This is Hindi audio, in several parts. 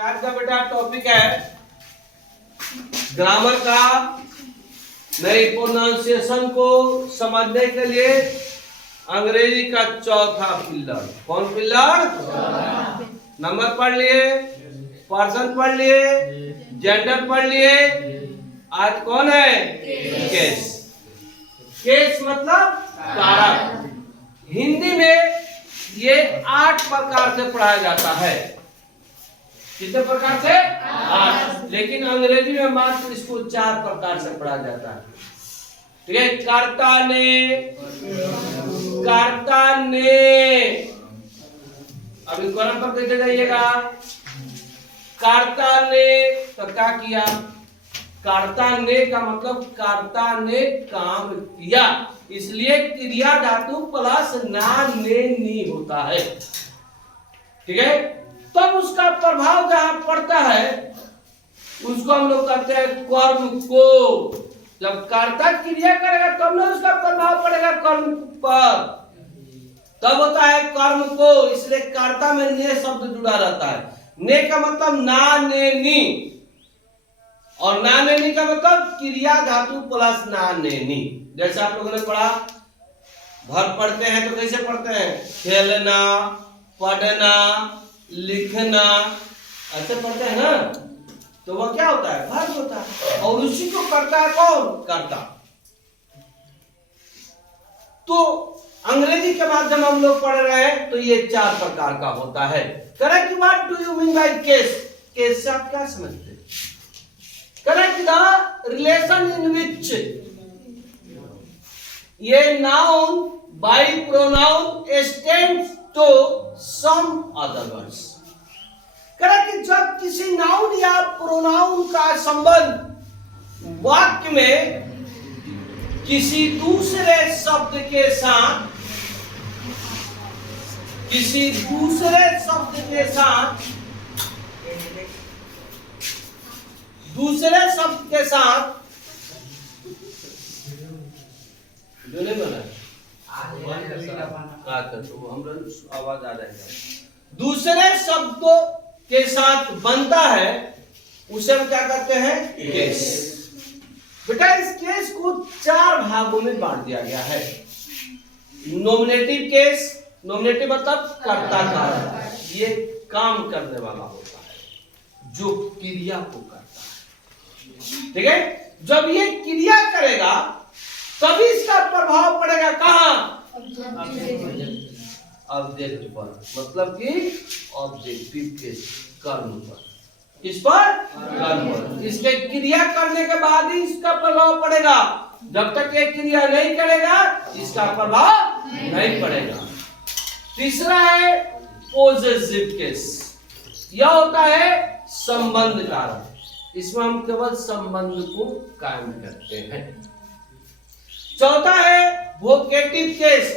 आज का बेटा टॉपिक है ग्रामर का नई प्रोनाउंसिएशन को समझने के लिए अंग्रेजी का चौथा पिलर। कौन पिलर? नंबर पढ़ लिए, पर्सन पढ़ लिए, जेंडर पढ़ लिए, आज कौन है? केस। केस मतलब कारक। हिंदी में ये 8 प्रकार से पढ़ाया जाता है। कितने प्रकार से? 8। लेकिन अंग्रेजी में मात्र इसको 4 प्रकार से पढ़ा जाता है। ठीक है, कर्ता ने, कर्ता ने, अब इनको नंबर कैसे जाइएगा? कर्ता ने तो क्या किया? कर्ता ने का मतलब कर्ता ने काम किया, इसलिए क्रिया धातु प्लस ना ने नी होता है। ठीक है, तब उसका प्रभाव जहां पड़ता है उसको हम लोग कहते हैं कर्म को। जब कर्ता क्रिया करेगा तब ना उसका प्रभाव पड़ेगा कर्म पर, तब होता है कर्म को। इसलिए कर्ता में ने शब्द जुड़ा रहता है। ने का मतलब ना ने नी, और ना ने नी का मतलब क्रिया धातु प्लस ना ने नी। जैसे आप लोगों ने पढ़ा, भर पढ़ते हैं तो कैसे पढ़ते हैं? खेलना, पढ़ना, लिखना, ऐसे पढ़ते हैं ना, तो वह क्या होता है? भर होता है। और उसी को करता है कौन? कर्ता। तो अंग्रेजी के माध्यम हम लोग पढ़ रहे हैं तो ये 4 प्रकार का होता है। Correct, what do you mean by case? Case से आप क्या समझते हैं? Correct the relation in which ये noun by pronoun extends to some other words. Correct, जब किसी नाउन या प्रोनाउन का संबंध वाक्य में किसी दूसरे शब्द के साथ, किसी दूसरे शब्द के साथ, दूसरे शब्द के साथ जो नहीं बना तो हम आवाज आ जाएगा, दूसरे शब्दों के साथ बनता है, उसे हम क्या करते हैं? केस। बेटा इस केस को 4 भागों में बांट दिया गया है। नॉमिनेटिव केस, नॉमिनेटिव मतलब कर्ता कारक, ये काम करने वाला होता है जो क्रिया को करता है। ठीक है, जब ये क्रिया करेगा तभी इसका प्रभाव पड़ेगा कहां? ऑब्जेक्ट पर, मतलब कि ऑब्जेक्टिव के कर्म पर। किस पर? कर्म पर। इसके क्रिया करने के बाद ही इसका प्रभाव पड़ेगा। जब तक ये क्रिया नहीं करेगा इसका प्रभाव नहीं पड़ेगा। तीसरा है पॉसेसिव केस, यह होता है संबंध कारक। इसमें हम केवल संबंध को कायम करते हैं। चौथा है वोकेटिव केस,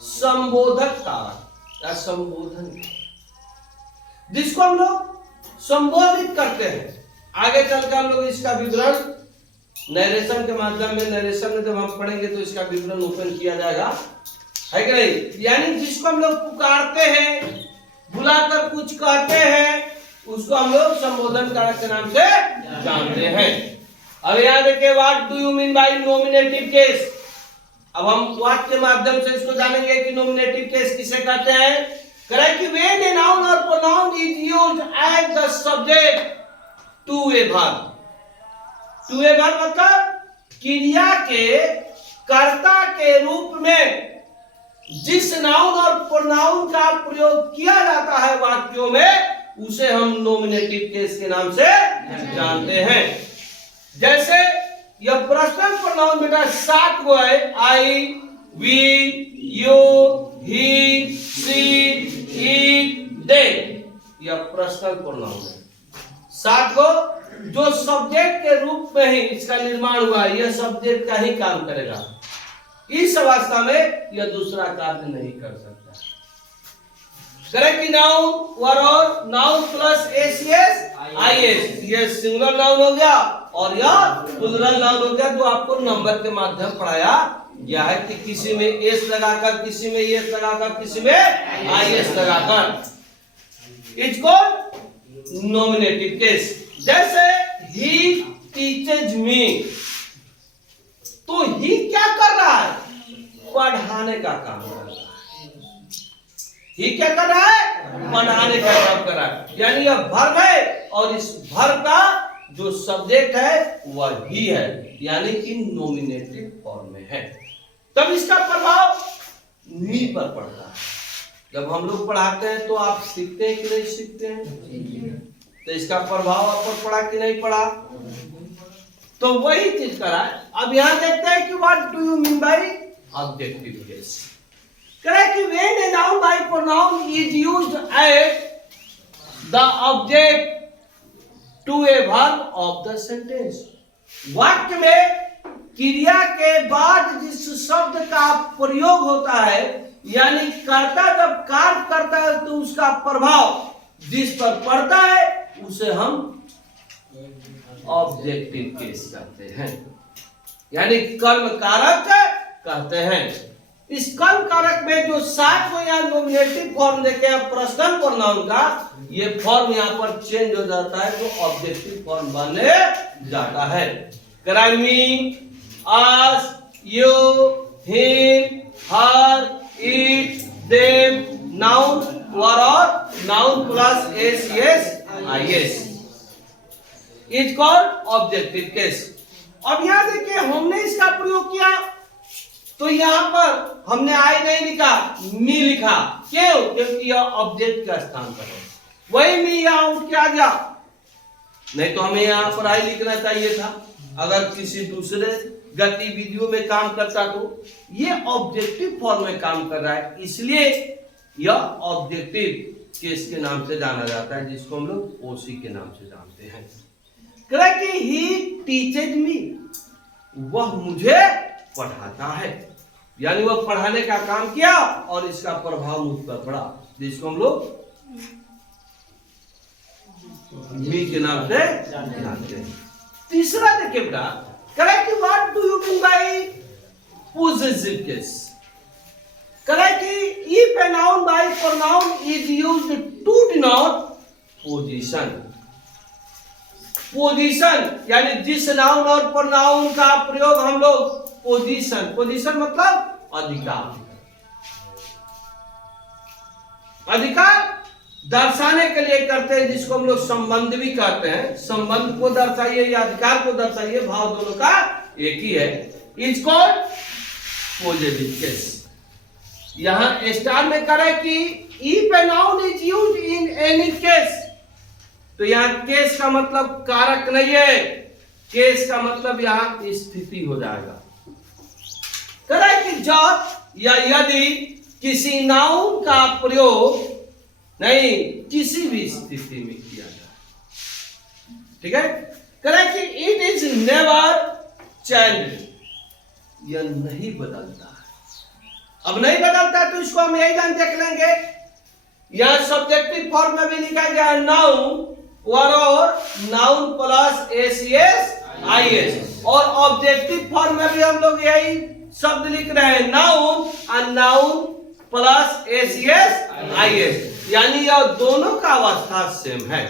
संबोधक कारक या संबोधन, जिसको हम लोग संबोधित करते हैं। आगे चलकर हम लोग इसका विवरण नरेशन के माध्यम में, नरेशन में जब हम पढ़ेंगे तो इसका विवरण ओपन किया जाएगा, है कि नहीं? यानी जिसको हम लोग पुकारते हैं, बुलाकर कुछ कहते हैं, उसको हम लोग संबोधन कारक के नाम से जानते हैं। अब यहाँ देखिए, what do you mean bye nominative case. अब हम वाक्य के माध्यम से इसको जानेंगे कि नॉमिनेटिव केस किसे कहते हैं। करेक्ट, व्हेन ए नाउन और pronoun is used as the subject to a verb. To a verb मतलब क्रिया के कर्ता के रूप में जिस नाउन और प्रोनाउन का प्रयोग किया जाता है वाक्यों में, उसे हम नॉमिनेटिव केस के नाम से जानते हैं। जैसे यह पर्सनल प्रोनाउन बेटा 7 गो है, I, we, you, he, she, it, they. यह पर्सनल प्रोनाउन है 7 गो, जो सब्जेक्ट के रूप में ही इसका निर्माण हुआ है। यह सब्जेक्ट का ही काम करेगा। इस अवस्था में यह दूसरा कार्य नहीं कर सकता। करेक्ट, नाउन और नाउन प्लस एसीएस आईएस, ये सिंगुलर नाउन हो गया और यह प्लूरल नाउन हो गया, जो आपको नंबर के माध्यम पढ़ाया गया है कि किसी में एस लगाकर, किसी में एस लगाकर, किसी में आईएस लगाकर। It's called nominative case. जैसे ही टीचेज मी, तो ही क्या कर रहा है? पढ़ाने का काम कर रहा है। ही क्या कर रहा है? पढ़ाने का काम कर रहा है। यानी यह वर्ब है और इस वर्ब का जो सब्जेक्ट है वह ही है, यानी कि नॉमिनेटिव फॉर्म में है। तब इसका प्रभाव मी पर पड़ता है। जब हम लोग पढ़ाते हैं तो आप सीखते हैं कि नहीं सीखते हैं? तो इसका प्रभाव आप पर पड़ा कि नहीं पड़ा? तो वही चीज करा है। अब यहां देखते हैं कि what do you mean by objective case. करें कि when a noun by pronoun is used as the object to a verb of the sentence. वाक्य में क्रिया के बाद जिस शब्द का प्रयोग होता है, यानी कर्ता जब कार्य करता है तो उसका प्रभाव जिस पर पड़ता है उसे हम ऑब्जेक्टिव केस कहते हैं, यानी कर्म कारक कहते हैं। इस कर्म कारक में जो साथ में या नॉमिनेटिव फॉर्म लेके पर्सनल प्रोनाउन का ये फॉर्म यहाँ पर चेंज हो जाता है, जो ऑब्जेक्टिव फॉर्म बने जाता है। Me, us, you, him, her, it, them, noun और noun plus S, yes, I S is called objective case. अब यहां देखिए हमने इसका प्रयोग किया तो यहां पर हमने आई नहीं लिखा, मी लिखा। क्यों? क्योंकि यह ऑब्जेक्ट का स्थान पर है। वही मी यहां उठ के आ गया, नहीं तो हमें यहां पर आई लिखना चाहिए था। अगर किसी दूसरे गतिविधियों में काम करता तो ये ऑब्जेक्टिव फॉर्म में काम कर रहा है, इसलिए यह ऑब्जेक्टिव केस के नाम से जाना जाता है, जिसको हम लोग ओसी के नाम से जानते हैं। कि ही टीचेज मी, वह मुझे पढ़ाता है, यानी वह पढ़ाने का काम किया और इसका प्रभाव मुझ पर पड़ा, जिसको हम लोग मी के नाम से जानते हैं। तीसरा देखिए बेटा, correct what do you mean by possessive case. Correct if a noun by pronoun is used to denote position. Position यानी जिस नाउन और प्रोनाउन का प्रयोग हम लोग पोजीशन, पोजीशन मतलब अधिकार, अधिकार दर्शाने के लिए करते हैं, जिसको हम लोग संबंध भी कहते हैं। संबंध को दर्शाइए या अधिकार को दर्शाइए, भाव दोनों का एक ही है। Is called positive case. यहां स्टार में करें कि if a noun is used in any case, तो यहां केस का मतलब कारक नहीं है, केस का मतलब यहां स्थिति हो जाएगा। करें कि जब या यदि किसी नाउन का प्रयोग नहीं किसी भी स्थिति में किया जाए, ठीक है। करें कि इट इज नेवर चेंज, यह नहीं बदलता है। अब नहीं बदलता है तो इसको हम यही जान देख लेंगे। यहां सब्जेक्टिव फॉर्म में भी लिखा गया है नाउन और noun plus S I S, और ऑब्जेक्टिव फॉर्म में भी हम लोग यही शब्द लिख रहे हैं, नाउन और noun plus S I S, यानी यह दोनों का अवस्था सेम है,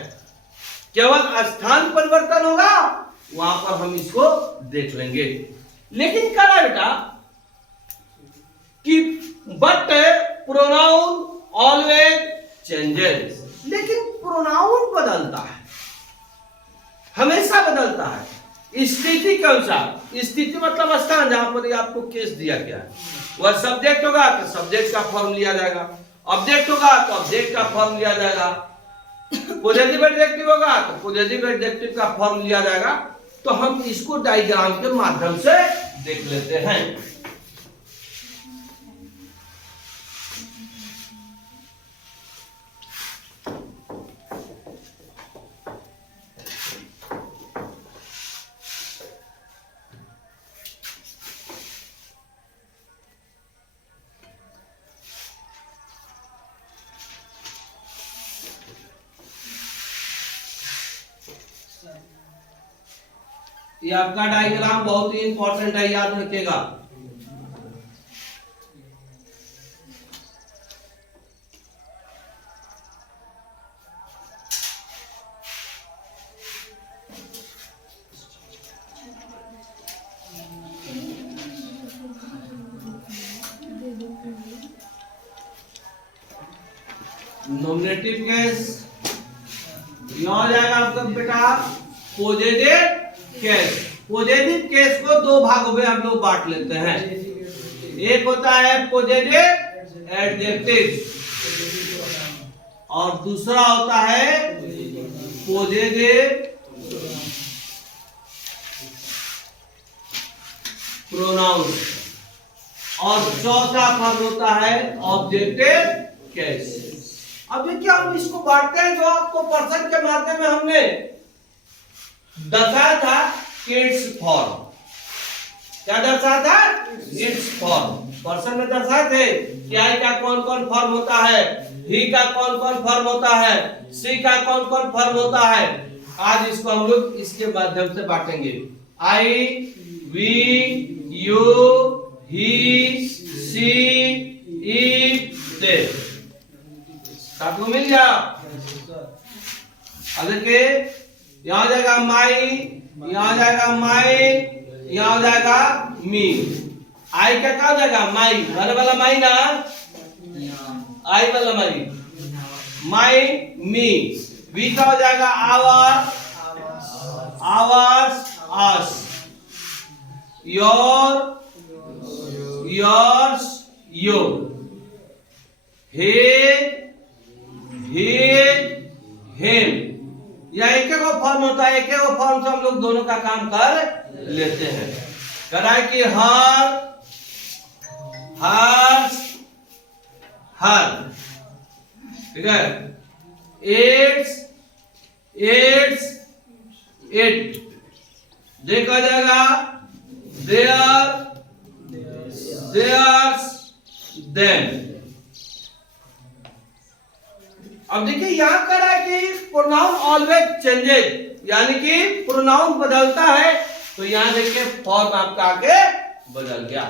केवल स्थान परिवर्तन होगा, वहां पर हम इसको देख लेंगे। लेकिन करा बेटा कि बट प्रोनाउन ऑलवेज चेंजेस, लेकिन प्रोनाउन बदलता है, हमेशा बदलता है स्थिति के अनुसार। स्थिति मतलब स्थान जहां पर आपको केस दिया गया है। वह सब्जेक्ट होगा तो सब्जेक्ट का फॉर्म लिया जाएगा, ऑब्जेक्ट होगा तो ऑब्जेक्ट का फॉर्म लिया जाएगा, पॉजिटिव एडजेक्टिव होगा तो पॉजिटिव एडजेक्टिव का फॉर्म लिया जाएगा। तो हम इसको डायग्राम के माध्यम से देख लेते हैं। ये आपका डायग्राम बहुत ही इंपॉर्टेंट है, याद रखिएगा। नॉमिनेटिव केस, यहां हो जाएगा आपका बेटा पॉजिटिव केस। पॉजिटिव केस को दो भागों में हम लोग बांट लेते हैं। एक होता है पॉजिटिव एडजेक्टिव और दूसरा होता है पॉजिटिव प्रोनाउन और चौथा फॉर्म होता है ऑब्जेक्टिव केस। अब देखिए हम इसको बांटते हैं, जो आपको पर्सन के माध्यम में हमने दर्शाया था किड्स फॉर्म। क्या दर्शाया था? Kids form. पर्सन में दर्शाए थे कि आई का कौन कौन फॉर्म होता है, ही का कौन कौन फॉर्म होता है, सी का कौन कौन फॉर्म होता है। आज इसको हम लोग इसके माध्यम से बांटेंगे। I, we, you, he, she, it, they. सबको मिल गया? अब देखिए यहां हो जाएगा माई, यहां हो जाएगा माई, यहां हो जाएगा मी। आई का क्या हो जाएगा? माई वाला माई ना, आई वाला माई, माई मी। वी का हो जाएगा our, ours, us. Your, yours, you. His, him. या एक एक फॉर्म होता है, एक एक फॉर्म से हम लोग दोनों का काम कर लेते हैं। कराए कि हर, हर्स, हर, ठीक है। It's, it's, it. देखा जाएगा देयर, देयर्स, देम। अब देखिए यहां कर रहा है कि प्रोनाउन ऑलवेज चेंजेस, यानी कि प्रोनाउन बदलता है। तो यहां देखिए फॉर्म आपका आके बदल गया।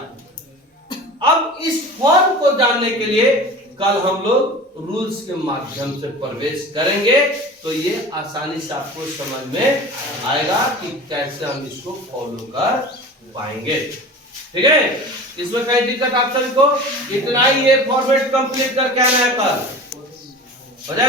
अब इस फॉर्म को जानने के लिए कल हम लोग रूल्स के माध्यम से प्रवेश करेंगे, तो ये आसानी से आपको समझ में आएगा कि कैसे हम इसको फॉलो कर पाएंगे। ठीक है, इसमें कई दिक्कत आप सभी को, इतना ही ये फॉर्मेट कंप्लीट करके आना है कल, हो जाएगा।